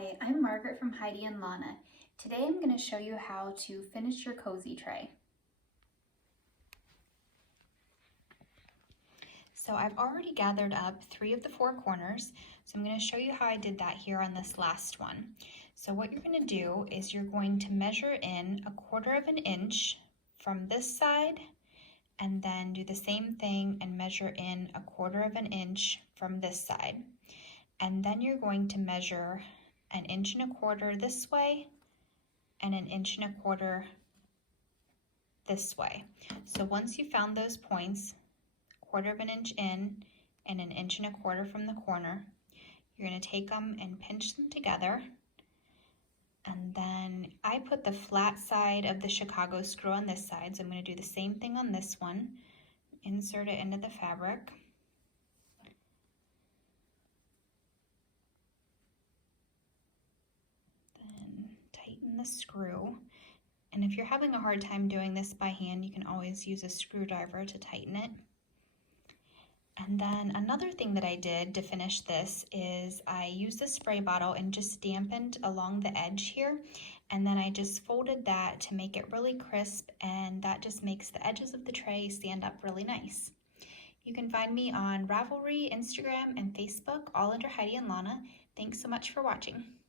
Hi, I'm Margaret from Heidi and Lana. Today I'm going to show you how to finish your cozy tray. So I've already gathered up 3 of the 4 corners, so I'm going to show you how I did that here on this last one. So what you're going to do is you're going to measure in 1/4 of an inch from this side, and then do the same thing and measure in 1/4 of an inch from this side. And then you're going to measure 1 1/4 inches this way and 1 1/4 inches this way. So once you found those points, 1/4 of an inch in and 1 1/4 inches from the corner, you're going to take them and pinch them together. And then I put the flat side of the Chicago screw on this side, so I'm going to do the same thing on this one. Insert it into the fabric. Tighten the screw, and if you're having a hard time doing this by hand, you can always use a screwdriver to tighten it. And then another thing that I did to finish this is I used a spray bottle and just dampened along the edge here, and then I just folded that to make it really crisp, and that just makes the edges of the tray stand up really nice. You can find me on Ravelry, Instagram, and Facebook, all under Heidi and Lana. Thanks so much for watching.